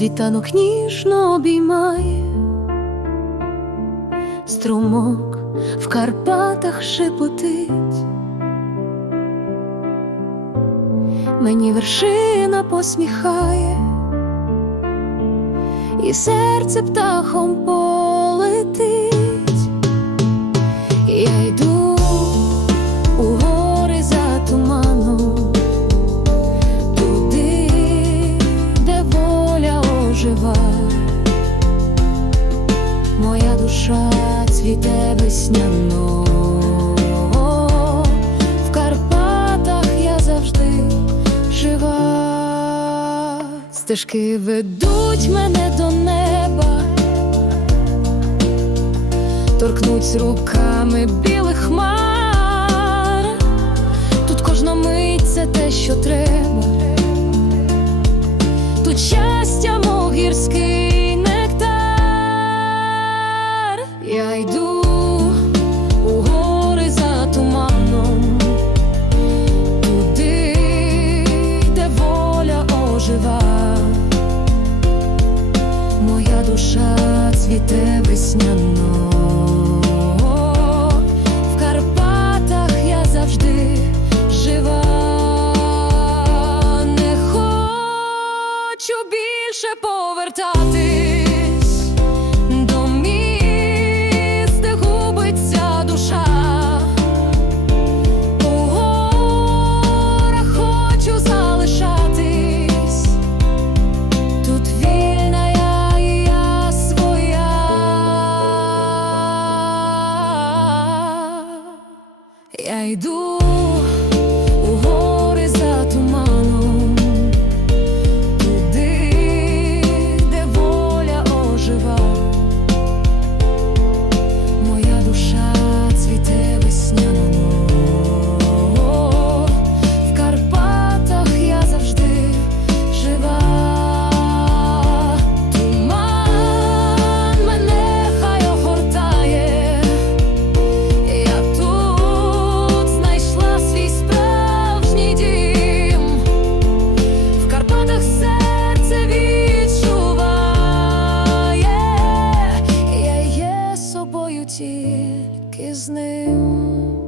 світанок ніжно обіймає, струмок в Карпатах шепотить, мені вершина посміхає, і серце птахом полетить. Ожива, моя душа цвіте весняно. В Карпатах я завжди жива. Стежки ведуть мене до неба торкнуться руками білих хмар. Тут кожна мить це те, що треба. Тут Я йду у гори за туманом, туди, де воля ожива. Моя душа цвіте весняно. Я йду тільки з ним.